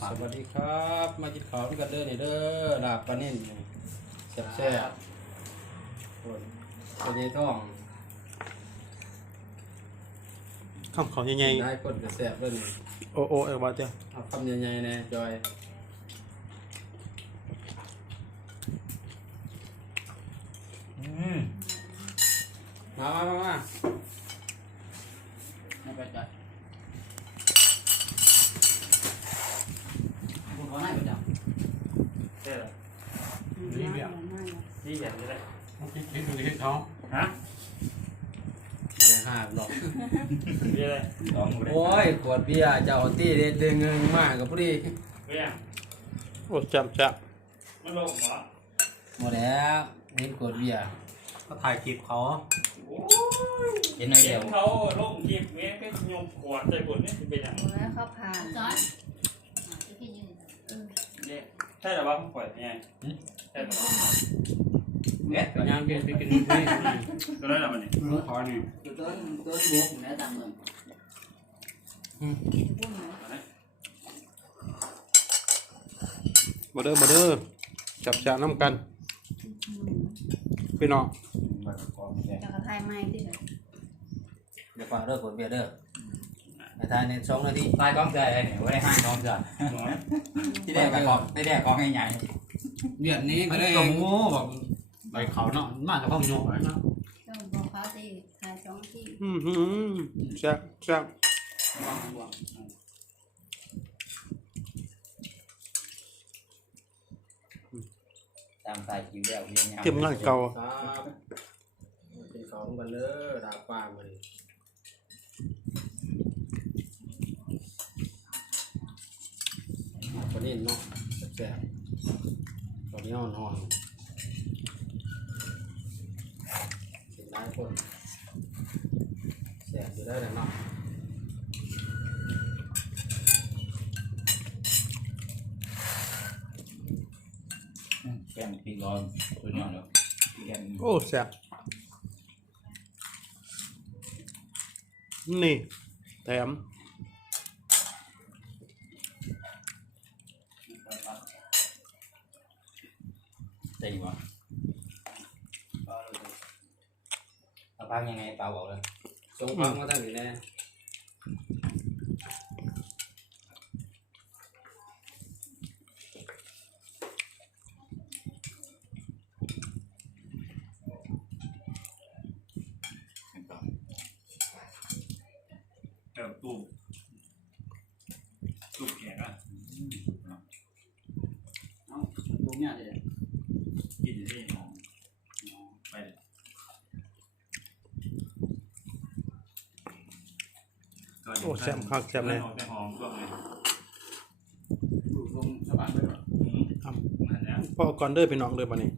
ผักสวัสดีครับ มากินข้าวด้วยกันเด้อนี่เด้อลาบปลานิ่นแซ่บแซ่บๆคนคนนี้ท้องคำเขาใหญ่ได้คนก็แซ่บเด้อนี่ๆโอ้โอ้เออว่าเจ้าเอาคำใหญ่ๆแน่จอยอืมมามามามา ไม่ไปจัดคุณขอหน้าไปจับ ใช่เหรอ นี่เบี้ย ที่อย่างนี้เลยคิดคิดดูคิดเขาฮะเดี๋ยวห้าหรอกมีอะไรสองหมดเลยโอ้ยขวดเบียร์เจ้าตีเด็ดเด้งเงินมากกับพอดีเบี้ยโอ้จับจับมันลงเหรอหมดแล้วเห็นขวดเบียร์ก็ถ่ายคลิปเขาโอ้ยเห็นหน่อยเห็เดียนวเขาลงคลิปเงี้ยก็ยมขวดใส่ขวดนี่จะเป็นอย่างแล้วเขาผ่านจอนนี้ใช่หรือว่าขวดเนี่ยใช่หรือเปล่า เนี่ยก็ย่างกินไปกินนี่ตัวนั้นอะไรมันนี่ลูกขอนี่ตัวต้นต้นบวกแล้วตามมือมาเด้อมาเด้อจับจับน้ำกันพี่น้องจะกระทายไม้ที่ไหนเดี๋ยวฟังเด้อขวดเบียร์เด้อในทายในสองนาทีตายกองใจอะไรเนี่ยไม่ได้ห้างกองใจน้อยที่แรกกองที่แรกกองใหญ่เดือนนี้อัก็นได้นี้ตัวหมูบอก ใบเขาเนาะมาจากข้าวโยกเนาะต้องบอกเขาที่ทายสองที่อืมหืมแซ่บแซ่บๆวางวางตามสายคิวแล้วยังไงเก็บนั่งเก่าครับเป็นของกันเด้อดาบปลามาดิปลานิ่นเนาะแซ่บๆตอนนี้อ่อนๆเห็นได้ คนแซ่บอยู่ได้แล้วเนาะแกงปีร้อนตัวนี้เนาะแกงโอ้แซ่บนี่ แถมตีวะ เอาพังยังไงเปล่าบอกเลยจงฟังมาตั้งอยู่แน่เติมตู้ตู้แขกอะเอาตัวเนี้ยเลยกินอยู่ที่หอมไปเลย โอ้แซ่บคักแซ่บเลยหอมหอมช่วงเลยดูลงสบายไปหรอนั่นแหละพอก่อนเด้อพี่น้องเด้อบัดนี้